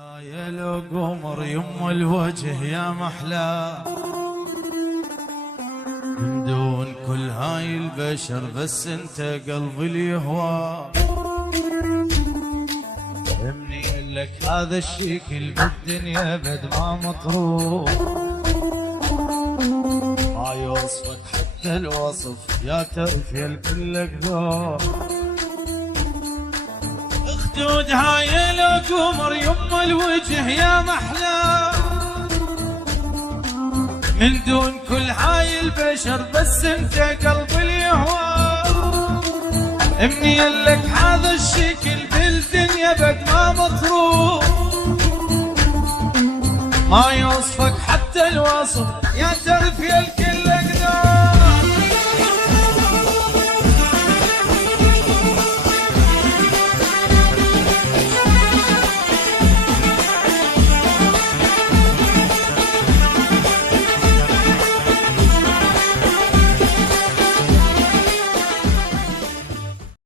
هاي لو قمر يم الوجه يا محلى، من دون كل هاي البشر بس انت قلبي اليهوى. مني لك هذا الشكل بالدنيا بد ما مطروح، ما يوصفك حتى الوصف يا تعرف يا الكل ذوق. اخدود هاي لو قمر يم الوجه يا محلى، من دون كل هاي البشر بس انت قلبي اليهوى. مني لك هذا الشكل بالدنيا بد ما مطروح، ما يوصفك حتى الوصف يا تعرف يا الكل